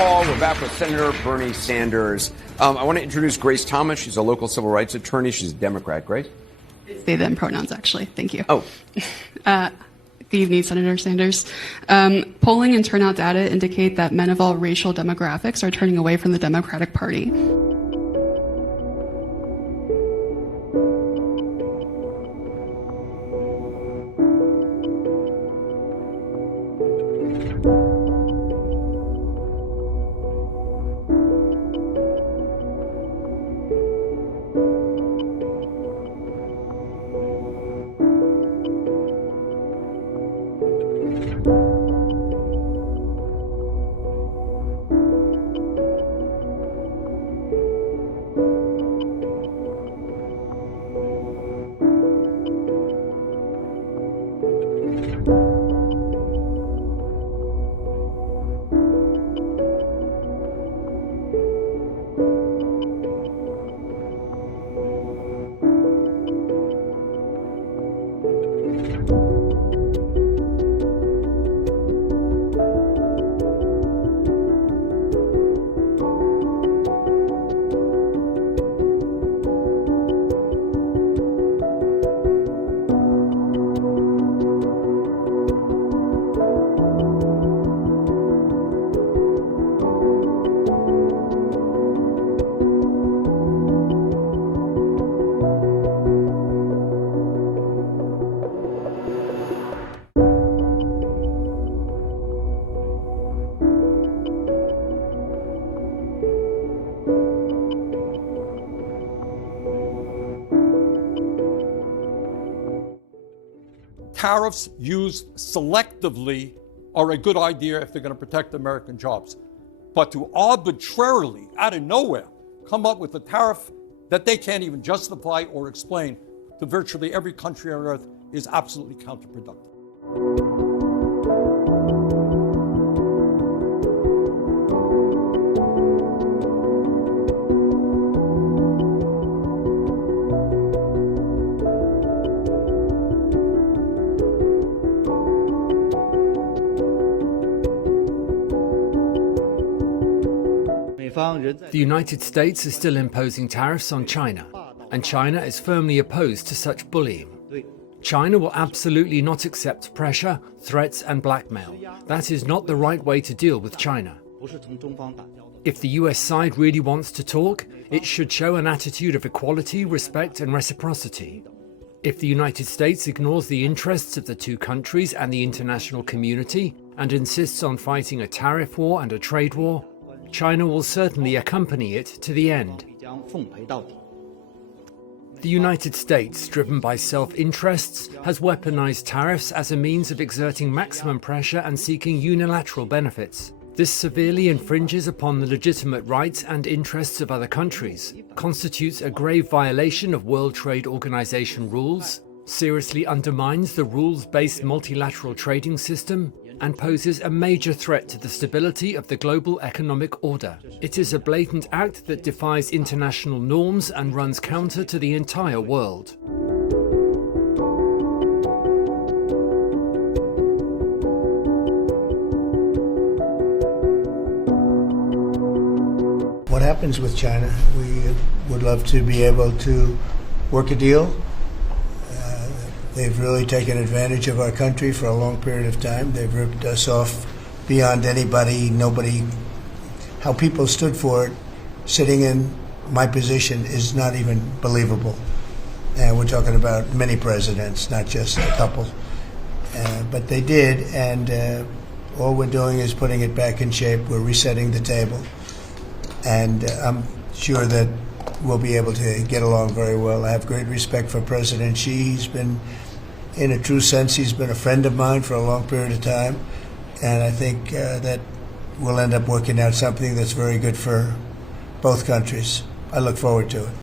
call. We're back with Senator Bernie Sanders. I want to introduce Grace Thomas. She's a local civil rights attorney. She's a Democrat. Grace? They, them pronouns, actually. Thank you. Oh. Good evening, Senator Sanders. Polling and turnout data indicate that men of all racial demographics are turning away from the Democratic Party. Tariffs used selectively are a good idea if they're going to protect American jobs. But to arbitrarily, out of nowhere, come up with a tariff that they can't even justify or explain to virtually every country on earth is absolutely counterproductive. The United States is still imposing tariffs on China, and China is firmly opposed to such bullying. China will absolutely not accept pressure, threats, and blackmail. That is not the right way to deal with China. If the US side really wants to talk, it should show an attitude of equality, respect, and reciprocity. If the United States ignores the interests of the two countries and the international community, and insists on fighting a tariff war and a trade war, China will certainly accompany it to the end. The United States, driven by self-interests, has weaponized tariffs as a means of exerting maximum pressure and seeking unilateral benefits. This severely infringes upon the legitimate rights and interests of other countries, constitutes a grave violation of World Trade Organization rules, seriously undermines the rules-based multilateral trading system, and poses a major threat to the stability of the global economic order. It is a blatant act that defies international norms and runs counter to the entire world. What happens with China? We would love to be able to work a deal. They've really taken advantage of our country for a long period of time. They've ripped us off beyond nobody. How people stood for it, sitting in my position, is not even believable. And we're talking about many presidents, not just a couple. But they did, and all we're doing is putting it back in shape. We're resetting the table. And I'm sure that we'll be able to get along very well. I have great respect for President Xi. He's been, in a true sense, he's been a friend of mine for a long period of time. And I think that we'll end up working out something that's very good for both countries. I look forward to it.